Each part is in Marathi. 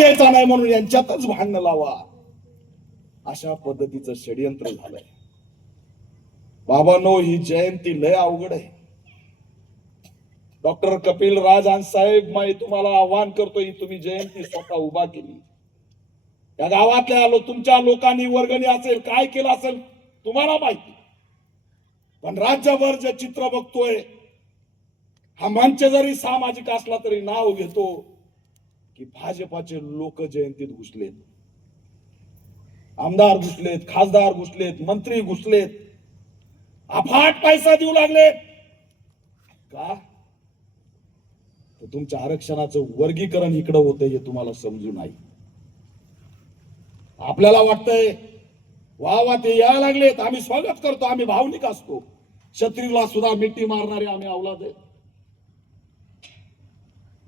नाही म्हणून यांच्यातच भांडण लावा, अशा पद्धतीचं षडयंत्र झालंय. बाबांनो, ही जयंती लय अवघड आहे. डॉक्टर कपिल राज साहेब, मी तुम्हाला आवाहन करतो, ही तुम्ही जयंती स्वतः उभा केली. या गावातल्या तुमच्या लोकांनी वर्गणी असेल, काय केलं असेल तुम्हाला माहिती. पण राज्यभर जे चित्र बघतोय, हा मंच जरी सामाजिक असला तरी नाव घेतो की भाजपाचे लोक जयंतीत घुसलेत, आमदार घुसलेत, खासदार घुसलेत, मंत्री घुसलेत, अफाट पैसा देऊ लागलेत. का? तर तुमच्या आरक्षणाचं वर्गीकरण इकडं होतंय हे तुम्हाला समजू नाही. आपल्याला वाटतंय वा वा ते यायला लागलेत, आम्ही स्वागत करतो, आम्ही भावनिक असतो, शत्रूला सुद्धा मिठी मारणारे आम्ही औलाद आहे.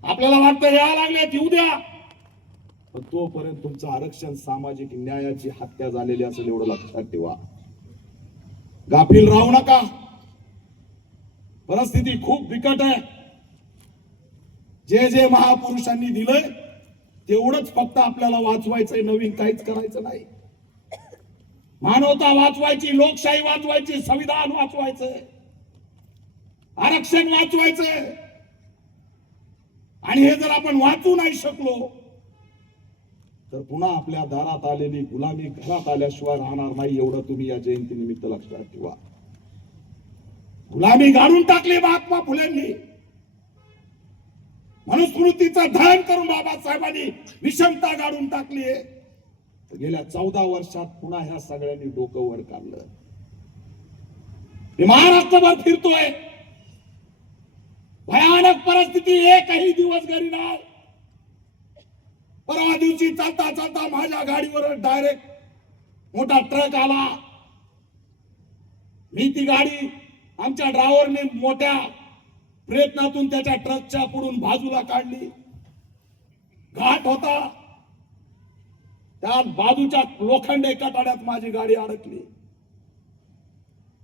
आपल्याला वाटतं यायला लागलेत, येऊ द्या. पण तोपर्यंत तुमचं आरक्षण सामाजिक न्यायाची हत्या झालेली असेल, एवढं लक्षात ठेवा. गाफील राहू नका. परिस्थिती खूप बिकट आहे. जे जे महापुरुषांनी दिलंय तेवढंच फक्त आपल्याला वाचवायचंय, नवीन काहीच करायचं नाही. मानवता वाचवायची, लोकशाही वाचवायची, संविधान वाचवायचंय, आरक्षण वाचवायचंय. आणि हे जर आपण वाचू नाही शकलो तर पुन्हा आपल्या दारात आलेली गुलामी घरात आल्याशिवाय राहणार नाही, एवढं तुम्ही या जयंती निमित्त लक्षात ठेवा. गुलामी गाडून टाकली महात्मा फुलेंनी, मनुस्मृतीचं दहन करून बाबासाहेबांनी विषमता गाडून टाकली. गेल्या 14 वर्षात पुन्हा ह्या सगळ्यांनी डोकं वर काढलं. महाराष्ट्रभर फिरतोय, भयानक परिस्थिती, एकही दिवस घरी नाही. परवा दिवशी चालता चालता माझ्या गाडीवर डायरेक्ट मोठा ट्रक आला. मी ती गाडी आमच्या ड्रायव्हरने मोठ्या प्रयत्नातून त्याच्या ट्रकच्या पुढून बाजूला काढली. घाट होता, त्या बाजूच्या लोखंडी कटाड्यात माझी गाडी अडकली.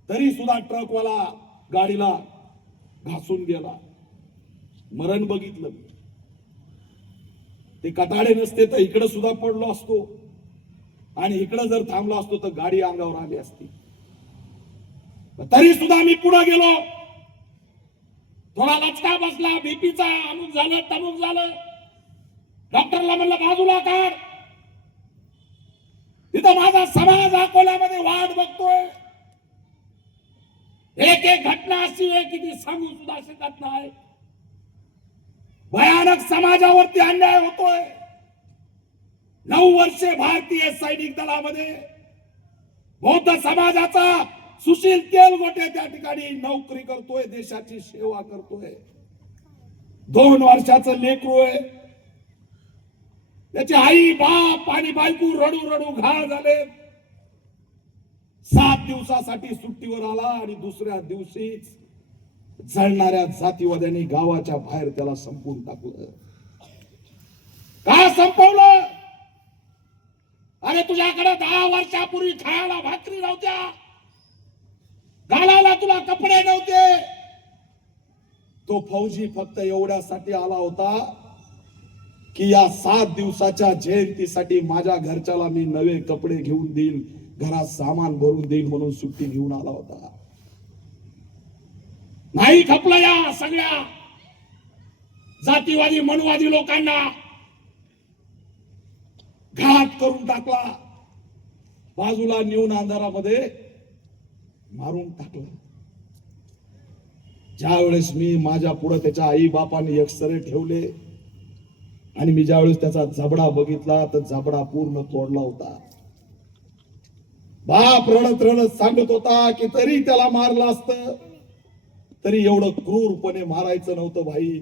तरी सुद्धा ट्रकवाला गाडीला घासून गेला. मरण बघितलं. ते कटाडे नसते तर इकडे सुद्धा पडलो असतो, आणि इकडे जर थांबलो असतो तर गाडी अंगावर आली असती. तरी सुद्धा मी पुढे गेलो. थोडा लचका बसला, बीपीचा अमुक झालं तमुक झालं. डॉक्टरला म्हणलं बाजूला काढ. तिथं माझा समाज अकोल्यामध्ये वाट बघतोय. एक एक घटना अशी आहे की ती सांगू सुद्धा शकत नाही. भयानक समाजावरती अन्याय होतोय. 9 वर्षे भारतीय सैनिक दलामध्ये बौद्ध समाजाचा सुशील तेलगोटे त्या ठिकाणी नोकरी करतोय, देशाची सेवा करतोय. 2 वर्षाचं लेकरू आहे. त्याची आई बाप आणि बायको रडू रडू घाण झाले. 7 दिवसासाठी सुट्टीवर आला आणि दुसऱ्या दिवशीच जळणाऱ्या जातीवाद्यांनी गावाच्या बाहेर त्याला संपवून टाकलं. का संपवलं? अरे तुझ्याकडे 10 वर्षापूर्वी खायला भाकरी नव्हत्या, घालायला तुला कपडे नव्हते. तो फौजी फक्त एवढ्यासाठी आला होता की या 7 दिवसाच्या जयंतीसाठी माझ्या घरच्याला मी नवे कपडे घेऊन देईल, घरात सामान भरून देईल म्हणून सुट्टी घेऊन आला होता. नाही खपलं या सगळ्या जातीवादी मनुवादी लोकांना. घात करून टाकला, बाजूला नेऊन अंधारामध्ये मारून टाकलं. ज्या वेळेस मी माझ्या पुढे त्याच्या आई बापाने एक्सरे ठेवले आणि मी ज्यावेळेस त्याचा जबडा बघितला तर जबडा पूर्ण तोडला होता. बाप रडत रडत सांगत होता की तरी त्याला मारलं असतं तरी एवढं क्रूरपणे मारायचं नव्हतं भाई.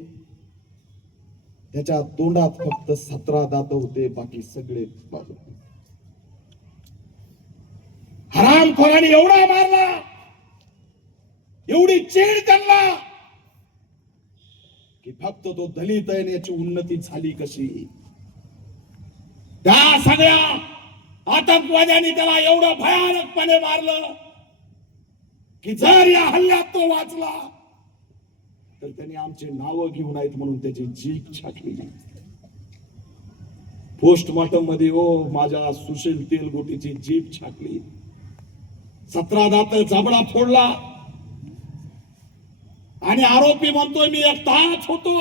त्याच्या तोंडात फक्त 17 दात होते, बाकी सगळे बाजूला. हरामखोरांनी एवढा मारला, एवढी चीड त्यांना की फक्त तो दलित आहे याची उन्नती झाली कशी. त्या सगळ्या आतंकवाद्यांनी त्याला एवढं भयानकपणे मारलं की जर या हल्ल्यात तो वाचला तर त्यांनी आमचे नाव घेऊन आहेत म्हणून त्याची जीभ छाटली. पोस्टमॉर्टम मध्ये माझ्या सुशील तेलगोटीची जीभ छाटली, 17 दात जबडा फोडला आणि आरोपी म्हणतोय मी एकटाच होतो.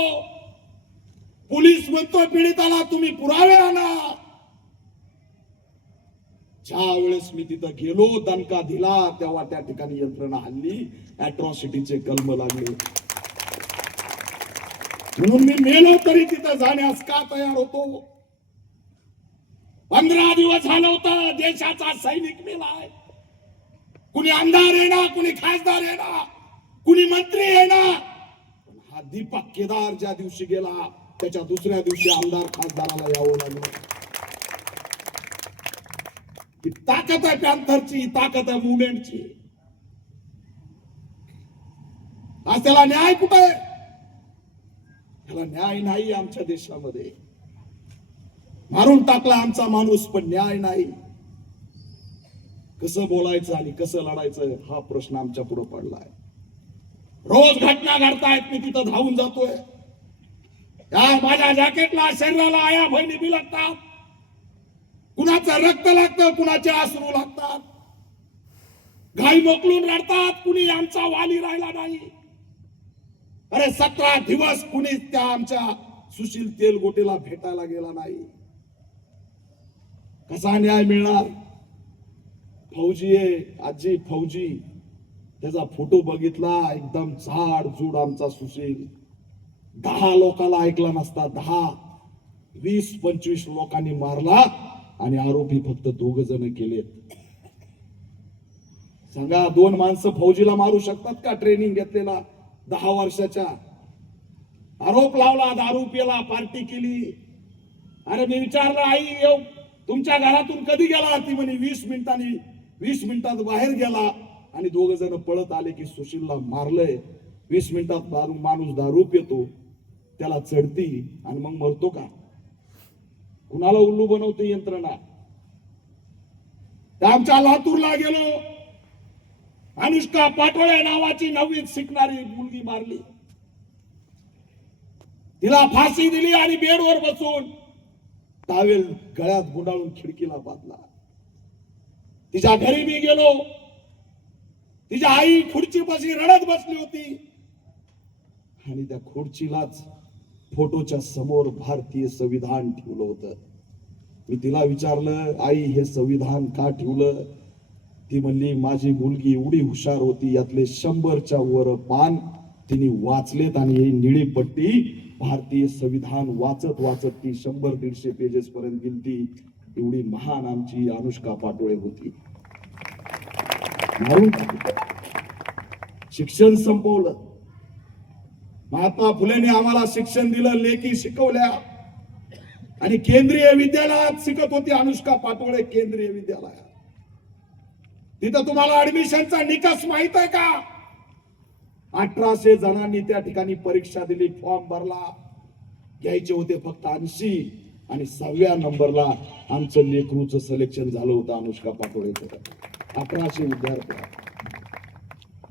पोलीस म्हणतोय पीडिताला तुम्ही पुरावे आणा. ज्या वेळेस मी तिथं गेलो, दणका दिला, तेव्हा त्या ठिकाणी यंत्रणा हल्ली, अॅट्रॉसिटीचे कलम लागले. म्हणून मी मेलो तरी तिथं जाण्यास का तयार होतो. 15 दिवस झालं होतं, देशाचा सैनिक मेलाय. कुणी आमदार येणार, कुणी खासदार येणार, कुणी मंत्री येणार. हा दीपक केदार ज्या दिवशी गेला, त्याच्या दुसऱ्या दिवशी आमदार खासदाराला यावं लागलं. ही ताकद आहे पॅन्थरची, ताकद आहे मुवमेंटची. आज त्याला न्याय कुठे? त्याला न्याय नाही आमच्या देशामध्ये. मारून टाकला आमचा माणूस, पण न्याय नाही. कसं बोलायचं आणि कसं लढायचं हा प्रश्न आमच्या पुढे पडलाय. रोज घटना घडतायत, मी तिथं धावून जातोय. त्या माझ्या जॅकेटला, शरीराला आया बहिणी बिलगतात. कुणाचं रक्त लागतं, कुणाचे अश्रू लागतात. घाई मोकलून रडतात, कुणी आमचा वाली राहिला नाही. अरे 17 दिवस कुणीच त्या आमच्या सुशील तेलगोटेला भेटायला गेला नाही. कसा न्याय मिळणार? फौजी आहे आजी, फौजी. त्याचा फोटो बघितला, एकदम झाड झूड आमचा सुशील. 10 लोकांना ऐकला नसता, 10, 20, 25 लोकांनी मारला आणि आरोपी फक्त 2 जण केलेत. सांगा, 2 माणसं फौजीला मारू शकतात का? ट्रेनिंग घेतलेला 10 वर्षाच्या. आरोप लावला, दारू पिला, पार्टी केली. अरे मी विचारलं, आई येऊ तुमच्या घरातून कधी गेला? ती म्हणे 20 मिनिटांनी, 20 मिनिटात बाहेर गेला आणि 2 जण पळत आले की सुशीलला मारलंय. 20 मिनिटात माणूस दारू पितो, त्याला चढती आणि मग मरतो का? कुणाला उल्लू बनवते यंत्रणा? आमच्या लातूरला गेलो, अनुष्का पाटोळे नावाची 9वीत शिकणारी मुलगी मारली. तिला फाशी दिली आणि बेडवर बसून टावेल गळ्यात गुंडाळून खिडकीला बांधला. तिच्या घरी मी गेलो, तिच्या आई खुर्चीपाशी रडत बसली होती आणि त्या खुर्चीलाच फोटोच्या समोर भारतीय संविधान ठेवलं होतं. मी तिला विचारलं, आई हे संविधान का ठेवलं? ती म्हणली, माझी मुलगी एवढी हुशार होती, यातले 100च्या वर पान तिने वाचलेत आणि ही निळी पट्टी भारतीय संविधान वाचत वाचत ती 100-150 पेजेस पर्यंत गेली. एवढी महान आमची अनुष्का पाटोळे होती. मारून शिक्षण संपवलं. महात्मा फुलेंनी आम्हाला शिक्षण दिलं, लेखी शिकवल्या आणि केंद्रीय विद्यालयात शिकत होती अनुष्का पाटोळे. केंद्रीय विद्यालयात तिथं तुम्हाला ऍडमिशनचा निकष माहित आहे का? 1800 जणांनी त्या ठिकाणी परीक्षा दिली, फॉर्म भरला. घ्यायचे होते फक्त 80 आणि 6व्या नंबरला आमचं लेकरूचं सिलेक्शन झालं होतं अनुष्का पाटोळेचं. 1800 विद्यार्थी.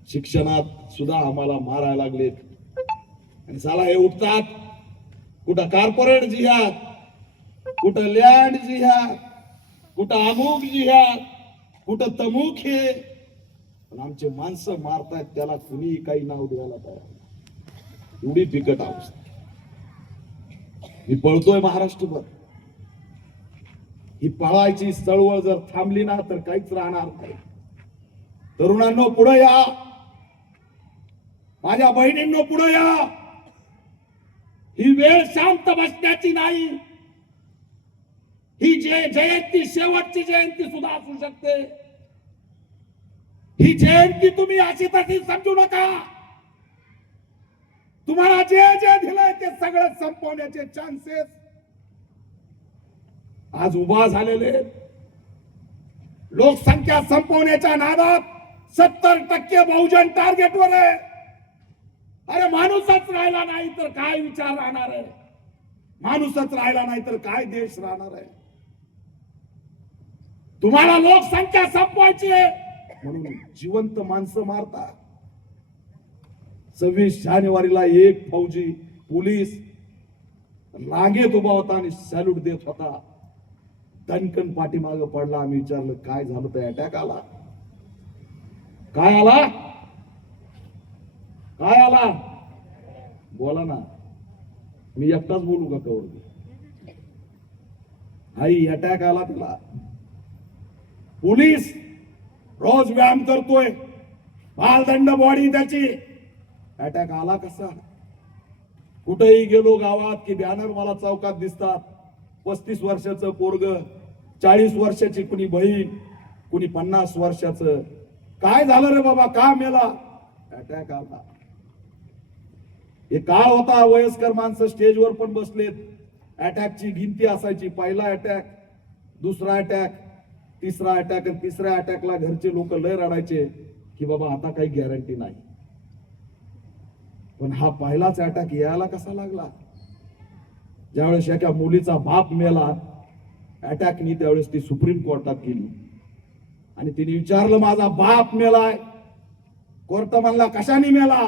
शिक्षणात सुद्धा आम्हाला मारायला लागलेत. आणि साला हे उठतात, कुठं कॉर्पोरेट जिहाद, कुठं लँड जिहाद, कुठं अमुक जिहाद, कुठं तमुक. हे पण आमचे माणसं मारतायत, त्याला कुणी काही नाव द्यायला तयार. एवढी बिकट अवस्था. मी पळतोय महाराष्ट्रभर. ही पळायची चळवळ जर थांबली ना तर काहीच राहणार नाही. तरुणांनो पुढे या, माझ्या बहिणींनो पुढे या. ही वेळ शांत बसण्याची नाही. ही जयंती शेवटची जयंती सुद्धा असू शकते. ही जयंती तुम्ही अशी तशी समजू नका. तुम्हाला जे जे दिलंय ते सगळं संपवण्याचे चान्सेस आज उभा झालेले. लोकसंख्या संपवण्याच्या नादात 70% बहुजन टार्गेटवर आहे. अरे माणूसच राहिला नाही तर काय विचार राहणार आहे? माणूसच राहिला नाही तर काय देश राहणार आहे? तुम्हाला लोकसंख्या संपवायची आहे म्हणून जिवंत माणसं मारतात. 26 जानेवारीला एक फौजी पोलीस रांगेत उभा होता आणि सॅल्यूट देत होता. दणकन पाठीमागं पडला. आम्ही विचारलं काय झालं, तर अटॅक आला. काय आला, काय आला, बोला ना. मी एकटाच बोलू का कवर? आई अटॅक आला त्याला. पोलीस रोज व्यायाम करतोय, बालदंड बॉडी त्याची. अटॅक आला कसा? कुठेही गेलो गावात की बॅनर मला चौकात दिसतात. 35 वर्षाचं पोरग, 40 वर्षाची कुणी बहीण, कुणी 50 वर्षाचं. काय झालं रे बाबा, का मेला? अटॅक आला. हे काळ होता, वयस्कर माणसं स्टेजवर पण बसलेत. अटॅकची गिनती असायची. पहिला अटॅक, दुसरा अटॅक, तिसरा अटॅक. आणि तिसऱ्या अटॅकला घरचे लोक लय रडायचे की बाबा आता काही गॅरंटी नाही. पण हा पहिलाच अटॅक यायला कसा लागला? ज्यावेळेस एका मुलीचा बाप मेला अटॅकनी, त्यावेळेस ती सुप्रीम कोर्टात गेली आणि तिने विचारलं माझा बाप मेलाय. कोर्ट म्हणला कशाने मेला?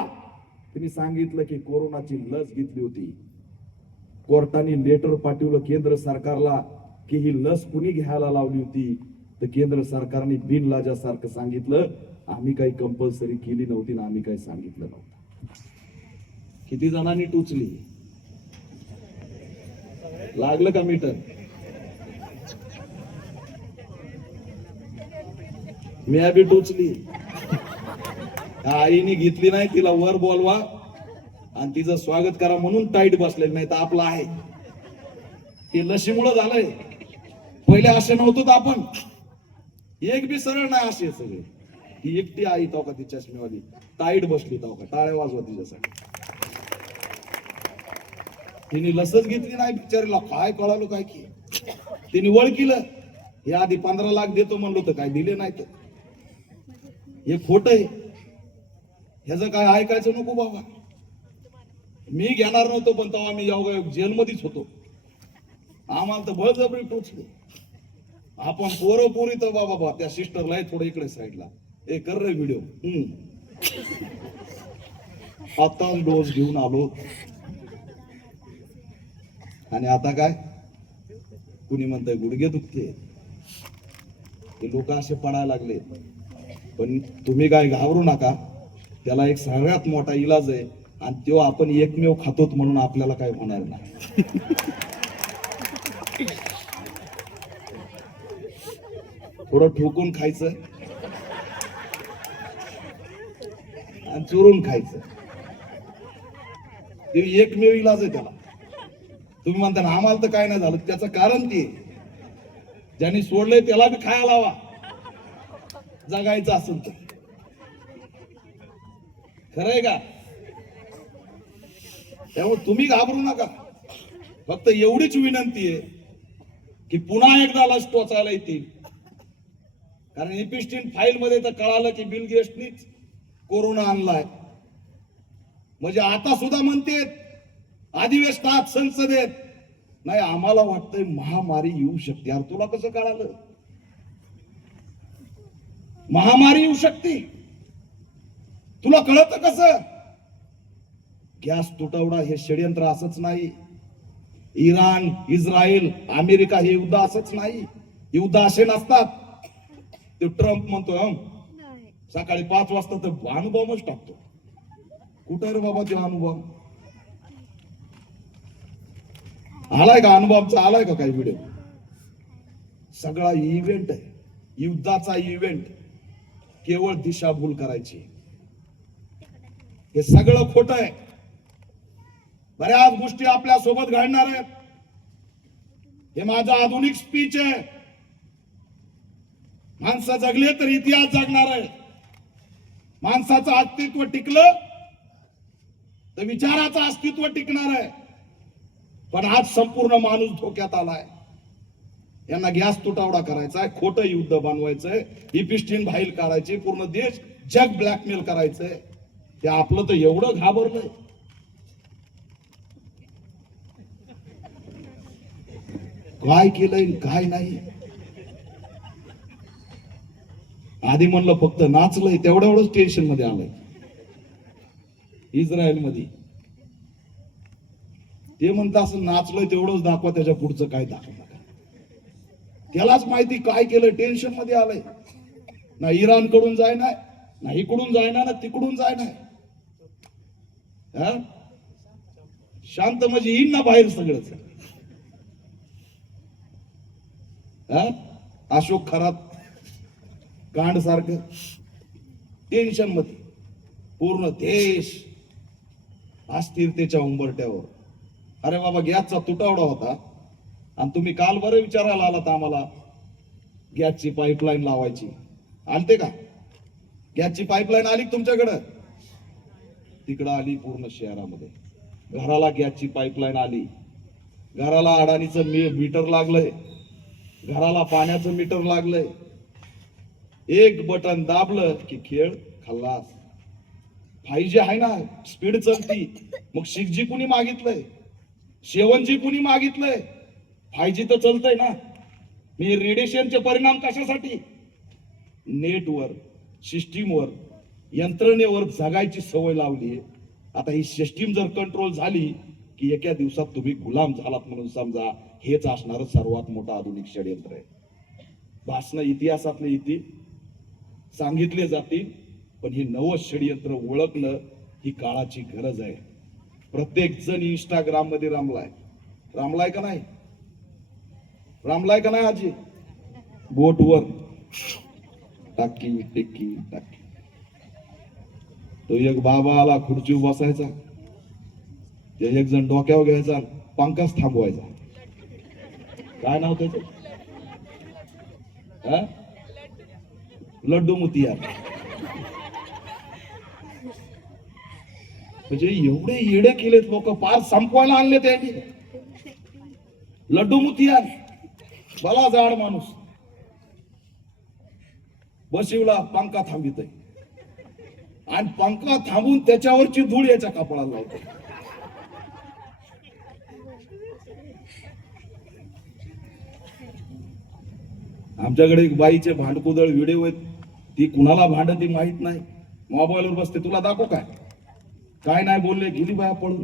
तिने सांगितलं की कोरोनाची लस घेतली होती. कोर्टाने लेटर पाठवलं केंद्र सरकारला की ही लस कुणी घ्यायला लावली होती. तर केंद्र सरकारने बिनलाजासारखं सांगितलं आम्ही काही कंपल्सरी केली नव्हती ना आम्ही काही सांगितलं नव्हतं. किती जणांनी टोचली? लागलं का मीटर? मी बी टोचली. आईने घेतली नाही, तिला वर बोलवा आणि तिचं स्वागत करा म्हणून टाईट बसले. नाही तर आपलं आहे ते लशीमुळे झालंय. पहिले असे नव्हतं आपण, एक बी सरळ नाही असे सगळे. ती एकटी आई तो का ती चष्मेवाली टाईट बसली तो का, टाळ्या वाजवा तिच्यासाठी. तिने लसच घेतली नाही बिचारीला. काय कळालो काय की तिने ओळखीलं. हे आधी 15 लाख देतो म्हणलो तर काय दिले नाही. तर हे खोट आहे, ह्याचं काय ऐकायचं नको बाबा. मी घेणार नव्हतो पण तेव्हा मी योगायोग जेलमध्येच होतो. आम्हाला तर बळजबरी टोचले. आपण पोरं पोरी तर बाबा त्या सिस्टरला थोडं इकडे साईडला ए कर रे व्हिडिओ. आताच डोस घेऊन आलो आणि आता काय कुणी म्हणतंय गुडघे दुखते. ते लोक असे पडायला लागले. पण तुम्ही काय घाबरू नका, त्याला एक सगळ्यात मोठा इलाज आहे आणि तो आपण एकमेव खातोत म्हणून आपल्याला काय होणार नाही. थोडं ठोकून खायचं आणि चुरून खायचं. ते एकमेव इलाज आहे त्याला. तुम्ही म्हणता ना आम्हाला तर काय नाही झालं, त्याचं कारण ते ज्यांनी सोडलंय त्याला बी खायला लावा जगायचं असेल तर. खरंय का? त्यामुळे तुम्ही घाबरू नका. फक्त एवढीच विनंती आहे की पुन्हा एकदा लस टोचायला येतील. कारण इपिस्टिन फाईल मध्ये तर कळालं की बिल गेट्सनीच कोरोना आणलाय. म्हणजे आता सुद्धा म्हणते अधिवेशनात संसदेत नाही आम्हाला वाटतंय महामारी येऊ शकते. यार तुला कसं कळालं महामारी येऊ शकते? तुला कळत कसं? गॅस तुटवडा हे षडयंत्र असंच नाही. इराण, इस्रायल, अमेरिका हे युद्ध असंच नाही. युद्ध असे नसतात. ते ट्रम्प म्हणतो सकाळी 5 वाजता तर अणुबॉम्बच टाकतो. कुठं रे बाबा ते अणुबॉम्ब? आलाय का अणुबॉम्बचा? आलाय का काही व्हिडिओ? सगळा इव्हेंट आहे, युद्धाचा इव्हेंट. केवळ दिशाभूल करायची. हे सगळं खोट आहे. बऱ्याच गोष्टी आपल्या सोबत घडणार आहेत. हे माझं आधुनिक स्पीच आहे. माणसं जगले तर इतिहास जगणार आहे. माणसाचं अस्तित्व टिकलं तर विचाराचं अस्तित्व टिकणार आहे. पण आज संपूर्ण माणूस धोक्यात आलाय. यांना गॅस तुटवडा करायचा आहे, खोटं युद्ध बनवायचंय, इपिस्टिन फाईल काढायची, पूर्ण देश जग ब्लॅकमेल करायचंय. ते आपलं तर एवढं घाबरलंय. काय केलंय काय नाही. आधी म्हणलं फक्त नाचलंय तेवढ्यावढंच टेन्शन मध्ये आलंय. इस्रायल मध्ये ते म्हणतात असं नाचलंय तेवढंच दाखवा, त्याच्या पुढचं काय दाखवा नका. त्यालाच माहिती काय केलं, टेन्शन मध्ये आलंय. ना इराण कडून जाय ना इकडून जाय ना तिकडून जाय ना. शांत म्हणजे येईन ना बाहेर सगळंच. अशोक खरात कांड सारखं टेन्शन मध्ये पूर्ण देश अस्थिरतेच्या उंबरट्यावर. अरे बाबा गॅसचा तुटवडा होता आणि तुम्ही काल बरं विचारायला आलात आम्हाला गॅसची पाईपलाईन लावायची. आलते का? गॅसची पाईपलाईन आली तुमच्याकडं? तिकडं आली पूर्ण शहरामध्ये. घराला गॅसची पाईपलाईन आली, घराला अडाणीचं मीटर लागलंय, घराला पाण्याचं मीटर लागलंय. एक बटन दाबलं की खेळ खल्लास. 5G आहे ना, स्पीड चलती. मग 6G कुणी मागितलंय, 7G कुणी मागितलंय? 5G तर चलतंय ना. मी रेडिएशनचे परिणाम कशासाठी? नेटवर, सिस्टीमवर, यंत्रणेवर जगायची सवय लावली. आता ही सिस्टीम जर कंट्रोल झाली की एका दिवसात तुम्ही गुलाम झालात म्हणून समजा. हेच असणार सर्वात मोठं आधुनिक षडयंत्र आहे. भाषण इतिहासातले येतील, सांगितले जातील, पण हे नवं षडयंत्र ओळखणं ही काळाची गरज आहे. प्रत्येक जण इंस्टाग्राम मध्ये रामलाय का नाही? रामलाय का नाही? आजी बोटवर टाकी टेकी टाकी. तो एक बाबा आला, खुर्चीवर बसायचा, ते एक जण डोक्यावर घ्यायचा, पंखाच थांबवायचा. काय नाव त्याचं? लड्डू मुतियार. म्हणजे एवढे येडे केलेत लोक, पार संपवायला आणले त्यांनी. लड्डू मुतियार भला जाड माणूस बशिवला, पंखा थांबित आणि पंखा थांबून त्याच्यावरची धूळ याच्या कपाळाला लावते. आमच्याकडे एक बाईचे भांडकुदळ व्हिडिओ आहेत. ती कुणाला भांडती माहित नाही, मोबाईलवर बसते. तुला दाखव काय नाही बोलले, गेली बाया पळून.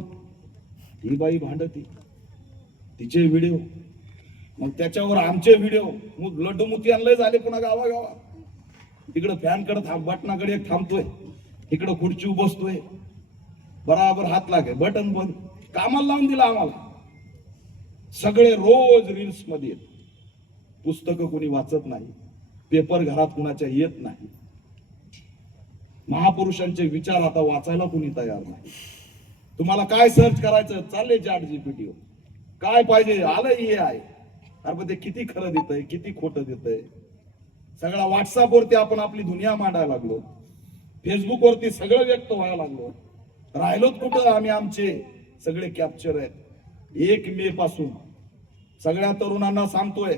ही बाई भांडती, तिचे व्हिडिओ, मग त्याच्यावर आमचे व्हिडिओ. मग लड्डू मुती आणलंय झाले पुन्हा गावा. तिकडं फॅनकडे बटनाकडे एक थांबतोय, इकडं खुर्ची बसतोय, बराबर हात लागे बटन बंद. कामाला लावून दिला आम्हाला. सगळे रोज रील्स मध्ये. पुस्तकं कोणी वाचत नाही, पेपर घरात कुणाच्या येत नाही. महापुरुषांचे विचार आता वाचायला कोणी तयार नाही. तुम्हाला काय सर्च करायचं, चालले ChatGPT. काय पाहिजे आलं AI. अरे पण ते किती खरं देतंय, किती खोटं देतंय. सगळा व्हॉट्सअप वरती आपण आपली दुनिया मांडायला लागलो, फेसबुक वरती सगळं व्यक्त व्हायला लागलो. राहिलोत कुठं आम्ही? आमचे सगळे कॅप्चर आहेत. 1 मे पासून सगळ्या तरुणांना सांगतोय,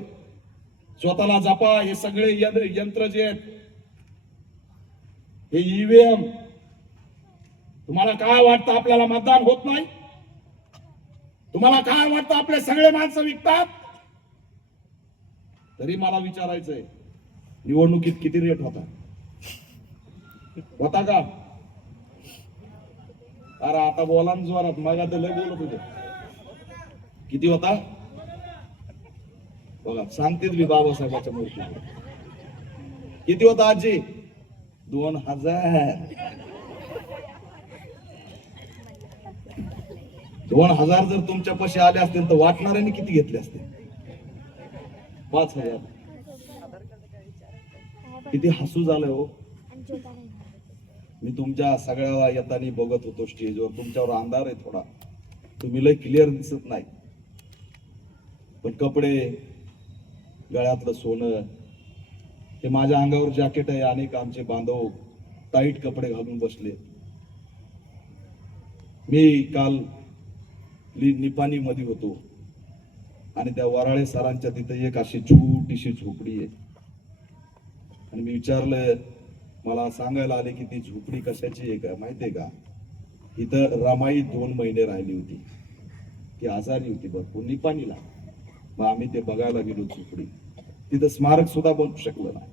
स्वतःला जपा. हे सगळे यंत्र जे आहेत, हे EVM. तुम्हाला काय वाटतं आपल्याला मतदान होत नाही? तुम्हाला काय वाटतं आपले सगळे माणसं विकतात? तरी मला विचारायचंय, निवडणुकीत किती रेट होता का? अरे आता बोला ना जोरात, मग आता लय बोलत होते. किती होता बघा, सांगतेच मी बाबासाहेबाच्या मूर्ती. किती होता आजी? 2000. 2000 जर तुमच्या पाशी आले असतील तर वाटणाऱ्यांनी किती घेतले असते? 5000. किती हसू झालंय हो. मी तुमच्या सगळ्याला येताना बघत होतो स्टेजवर. तुमच्यावर अंधार आहे थोडा, तुम्ही लय क्लिअर दिसत नाही. पण कपडे, गळ्यातलं सोनं, हे माझ्या अंगावर जॅकेट आहे. अनेक आमचे बांधव टाईट कपडे घालून बसले. मी काल निपाणी मध्ये होतो आणि त्या वराळे सरांच्या तिथे एक अशी छोटीशी झोपडी आहे. आणि मी विचारलं, मला सांगायला आले की ती झोपडी कशाची आहे का माहितीये का? इथं रमाई 2 महिने राहिली होती. ती आजारी होती भरपूर निपाणीला. मग आम्ही ते बघायला गेलो झोपडी. तिथं स्मारक सुद्धा बनू शकलं नाही.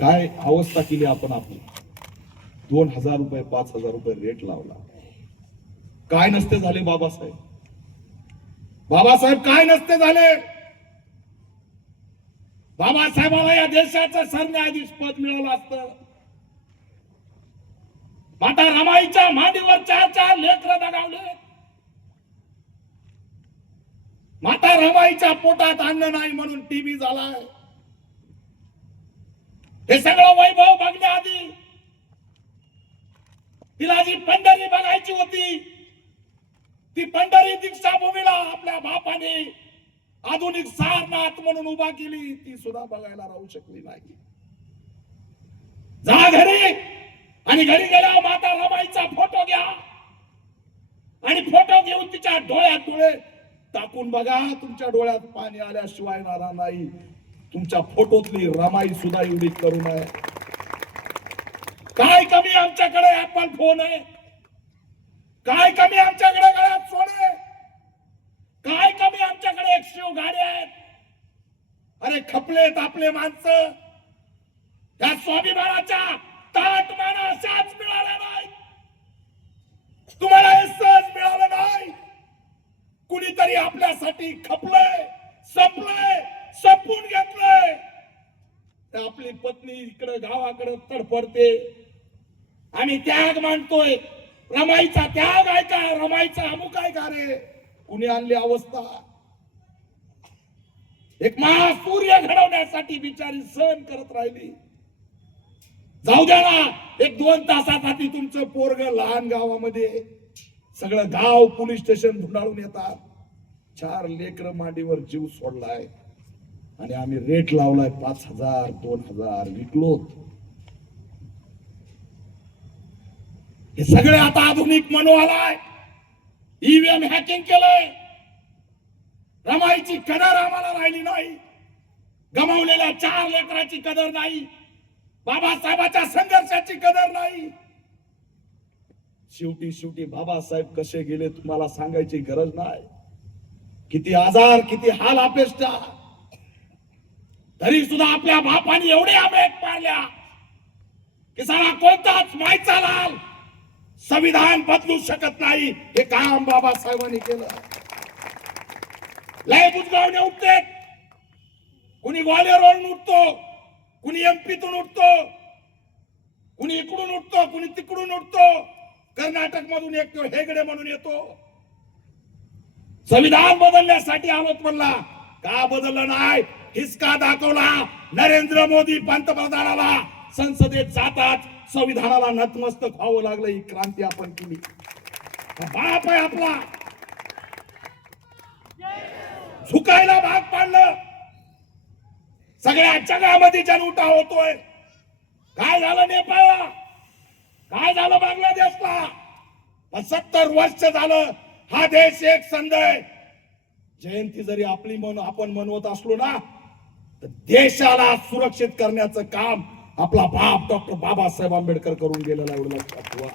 काय अवस्था केली आपण आपली. 2000 रुपये 5000 रुपये रेट लावला. काय नसते झाले बाबासाहेब. बाबासाहेब काय नसते झाले. बाबासाहेबाला या देशाचं सरन्यायाधीश पद मिळवलं असतं. माता रमाईच्या मांडीवर 4 लेकरं दगावले. माता रमाईच्या पोटात अन्न नाही म्हणून टीबी झालाय. हे सगळं वैभव बघण्याआधी तिला जी पंढरी बघायची होती, ती पंढरी दीक्षाभूमीला आपल्या बापाने आधुनिक सारनाथ म्हणून उभा केली, ती सुद्धा बघायला राहू शकली नाही. जा घरी आणि घरी गेल्यावर माता रमाईचा फोटो घ्या आणि फोटो घेऊन तिच्या डोळ्यात डोळे टाकून बघा. तुमच्या डोळ्यात पाणी आल्याशिवाय राहणार नाही. तुमच्या फोटोतली रमाई सुद्धा एवढी करू नये. काय कमी आमच्याकडे ऍपल फोन आहे, काय कमी आमच्याकडे गळ्यात सोने, काय कमी आमच्याकडे एक्सयू गाड्या आहेत. अरे खपलेत आपले माणसं. त्या स्वाभिमानाच्या ताटमाना अशाच मिळाल्या नाही. तुम्हाला हे सहज मिळालं नाही. कुणीतरी आपल्यासाठी खपलंय, संपलंय, संपून घेतलंय. आपली पत्नी इकडे गावाकडे तडफडते. आम्ही त्याग मानतोय. रमाईचा त्याग आहे का? रमाईचा अमुक आहे का रे? कुणी आणली अवस्था? एक महासूर्य घडवण्यासाठी बिचारी सहन करत राहिली. जाऊ द्या ना, 1-2 तासासाठी तुमचं पोरग लहान गावामध्ये सगळं गाव पोलीस स्टेशन धुंडाळून येतात. 4 लेकर मांडीवर जीव सोडलाय आणि आम्ही रेट लावलाय 5,000 2,000 विकलो. हे सगळे आता आधुनिक म्हणू आलाय. ईव्हीएम हॅकिंग केलंय. रमाईची कदर आम्हाला राहिली नाही. गमावलेल्या 4 लेकराची कदर नाही. बाबासाहेबाच्या संघर्षाची कदर नाही. शेवटी बाबासाहेब कसे गेले तुम्हाला सांगायची गरज नाही. किती आजार, किती हाल अपेष्टा, तरी सुद्धा आपल्या बापाने एवढे आंबेट पाडल्या की सारा कोणताच मायचा लाल संविधान बदलू शकत नाही. हे काम बाबासाहेबांनी केलं. लय बुजगावने उठते. कुणी ग्वालियरवरून उठतो, कुणी एमपीतून उठतो, कुणी इकडून उठतो, कुणी तिकडून उठतो. कर्नाटक मधून एक हेगडे म्हणून येतो. संविधान बदलण्यासाठी आहोत म्हणला. का बदललं नाही? हिसका दाखवला. नरेंद्र मोदी पंतप्रधानाला संसदेत जातात संविधानाला नतमस्तक व्हावं लागलं. ही क्रांती आपण केली. बाप आहे आपला. झुकायला भाग पाडलं. सगळ्या जगामध्ये जनउठाव होतोय. काय झालं नेपाळला, काय झालं बांगलादेशला. 70 वर्ष झालं हा देश एक संध आहे. जयंती जरी आपली आपण मनवत असलो ना, तर देशाला सुरक्षित करण्याचं काम आपला बाप डॉक्टर बाबासाहेब आंबेडकर करून गेलेला. एवढं लक्षात ठेवा.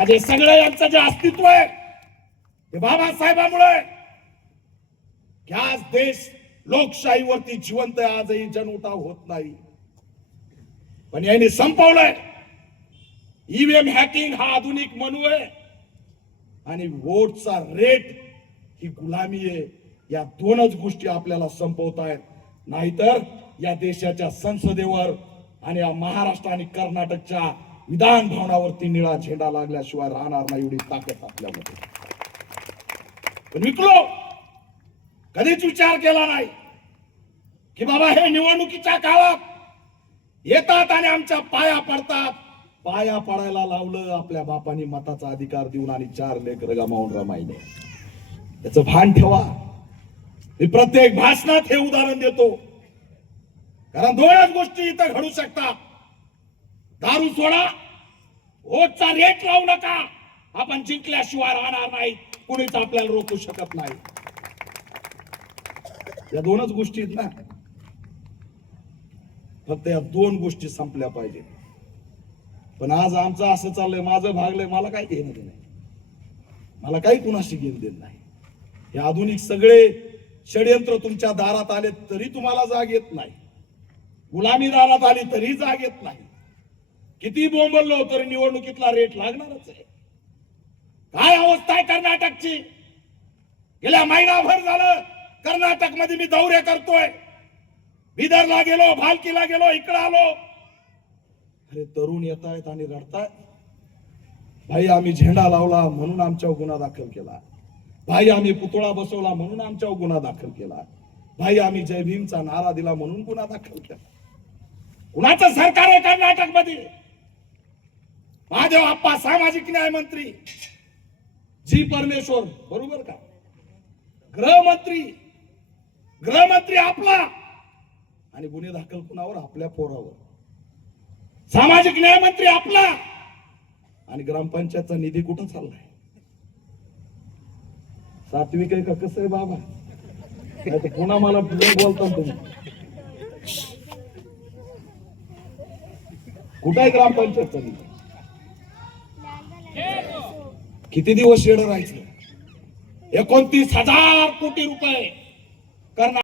आज हे सगळं यांचं जे अस्तित्व आहे ते बाबासाहेबांमुळे. आज देश लोकशाहीवरती जिवंत आहे. आजही जनउठाव होत नाही. पण यांनी संपवलंय. ईव्हीएम हॅकिंग हा आधुनिक म्हणू आहे आणि वोटचा रेट ही गुलामी आहे. या 2च गोष्टी आपल्याला संपवतायत. नाहीतर या देशाच्या संसदेवर आणि या महाराष्ट्र आणि कर्नाटकच्या विधान भवनावरती निळा झेंडा लागल्याशिवाय राहणार नाही. एवढी ताकद आपल्यामध्ये. पण विकलो. कधीच विचार केला नाही की बाबा हे निवडणुकीच्या काळात येतात आणि आमच्या पाया पडतात. पाया पडायला लावलं आपल्या बापानी मताचा अधिकार देऊन आणि 4 लेकर गमावून रमाईने. याचं भान ठेवा. मी प्रत्येक भाषणात हे उदाहरण देतो. कारण 2च गोष्टी इथं घडू शकतात. दारू सोडा, वोटचा रेट लावू नका. आपण जिंकल्याशिवाय राहणार नाही. कुणीच आपल्याला रोखू शकत नाही. या 2च गोष्टी आहेत ना. फक्त या 2 गोष्टी संपल्या पाहिजे. पण आज आमचं असं चाललंय, माझं भागलंय, मला काय घेणं देणं नाही. मला काही कुणाशी घेणं देणं नाही. हे आधुनिक सगळे षडयंत्र तुमच्या दारात आले तरी तुम्हाला जाग येत नाही. गुलामी दारात आली तरी जाग येत नाही. किती बोंबललो तरी निवडणुकीतला रेट लागणारच आहे. काय अवस्था आहे कर्नाटकची. गेल्या महिनाभर झालं कर्नाटक मध्ये मी दौरे करतोय, बिदरला गेलो, भालकीला गेलो, इकडे आलो. अरे तरुण येत आहेत आणि रडतायत. भाई आम्ही झेंडा लावला म्हणून आमच्यावर गुन्हा दाखल केला, भाई आम्ही पुतळा बसवला म्हणून आमच्यावर गुन्हा दाखल केला, भाई आम्ही जय भीमचा नारा दिला म्हणून गुन्हा दाखल केला. कुणाचं सरकार आहे कर्नाटक मध्ये? महादेव आप्पा सामाजिक न्याय मंत्री, जी परमेश्वर, बरोबर का? गृहमंत्री आपला, आणि गुन्हे दाखल कुणावर? आपल्या पोरावर. सामाजिक न्याय मंत्री आपला, आणि ग्रामपंचायतचा निधी कुठं चाललाय? सात्विक आहे का कसं आहे बाबा? नाही तर पुन्हा मला बोलता तुम्ही. कुठं आहे ग्रामपंचायतचा निधी? किती दिवस शेड राहायचं? 29,000 कोटी रुपये कर्नाटक